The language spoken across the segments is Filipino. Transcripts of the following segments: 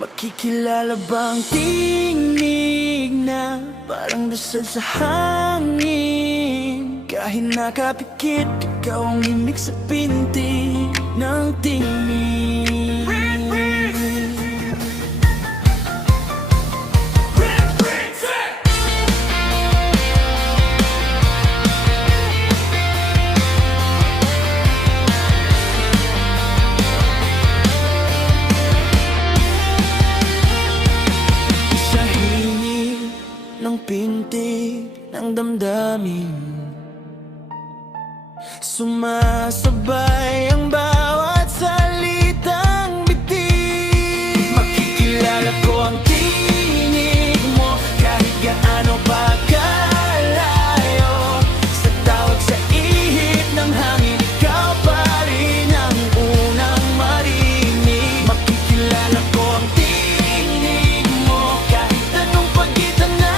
Makikilala bang tinig na parang dasal sa hangin? Kahit nakapikit, ikaw ang himig sa pinti ng tingin. Ng pintig ng damdamin, sumasabay ang bawat salitang bitin. Makikilala ko ang tinig mo kahit gaano pa kalayo. Sa tawag sa ihip ng hangin, ikaw pa rin ang unang marinig. Makikilala ko ang tinig mo kahit anong pagitan na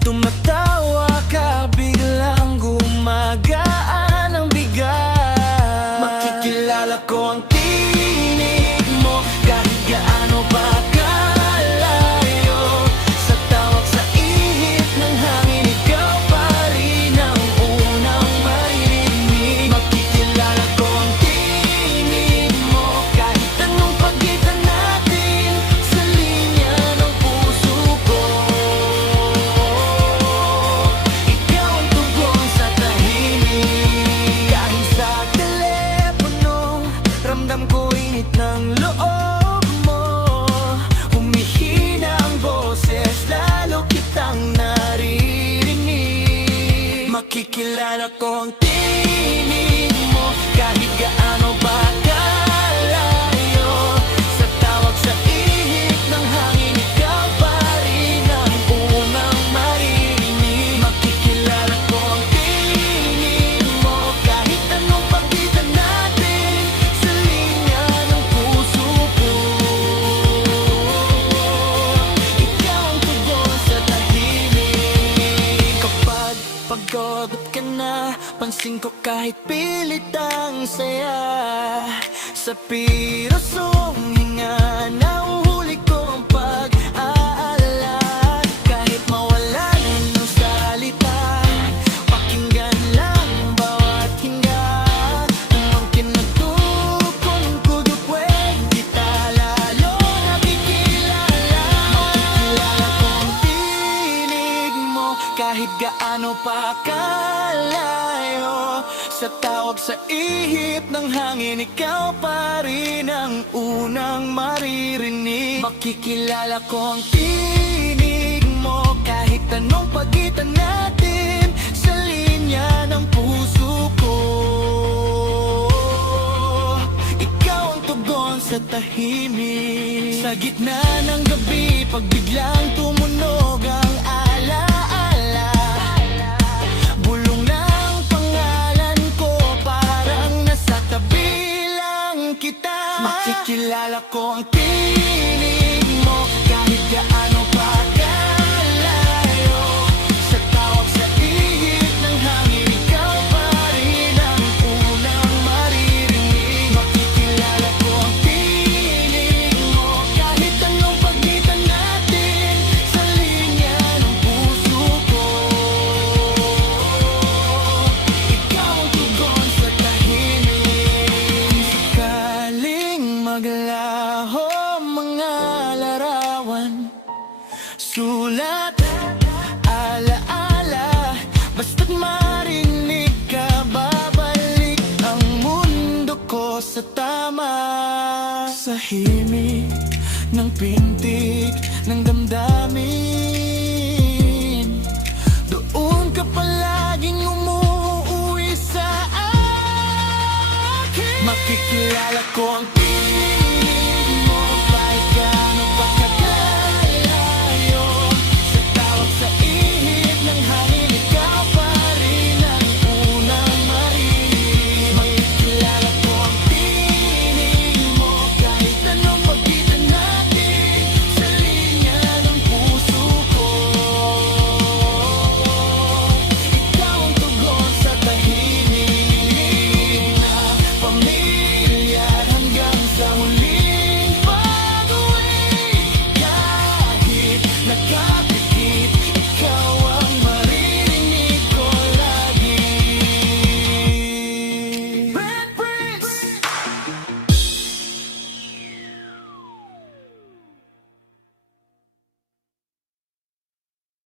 tumatawa ka, biglang gumagaan ang bigat. Makikilala ko ang tinig mo kahit gaano ba kalayo. Sa tawag sa ihip ng hangin, ikaw pa rin ang unang maririnig. Makikilala ko ang tinig mo kahit anong pagitan natin sa linya ng puso ko. Ramdam ko init ng loob mo, humihina ang boses, lalo kitang naririnig. Makikilala ko ang tinig mo kahit gaano ba kalayo. Sa tawag sa ihip ng hangin, ikaw pa rin ang unang maririnig. Makikilala ko ang tinig mo kahit anong pagitan natin sa linya ng puso ko. Ikaw ang tugon sa tahimik. Kapag pagod ka na, pansin ko kahit pilit ang saya. Sa pirosong hinga, nahuhuli ko ang pag-aalala. Kahit mawalan ng salita, pakinggan lang bawat hinga. Ang kinagtukong kudo, pwede kita lalo nakikilala. Makikilala ko ang tinig mo kahit gaano pa kalayo. Sa tawag sa ihip ng hangin, ikaw pa rin ang unang maririnig. Makikilala ko ang tinig mo kahit anong pagitan natin sa linya ng puso ko. Ikaw ang tugon sa tahimik. Sa gitna ng gabi, pag biglang tumunog ang alaala, bulong ng pangalan ko, parang nasa tabi lang kita. Makikilala ko ang tinig mo kahit gaano pa kalayo. Sa tawag sa ihip ng hangin, ikaw pa rin ang unang maririnig. Makikilala ko ang tinig mo kahit anong pagitan natin sa linya ng puso ko. Ikaw ang tugon sa tahimik. Sakaling maglaho mga larawan, sulat, alaala, basta't marinig ka, babalik ang mundo ko sa tama. Sa himig ng pintig ng damdamin, doon ka palaging umuuwi sa akin. Makikilala ko ang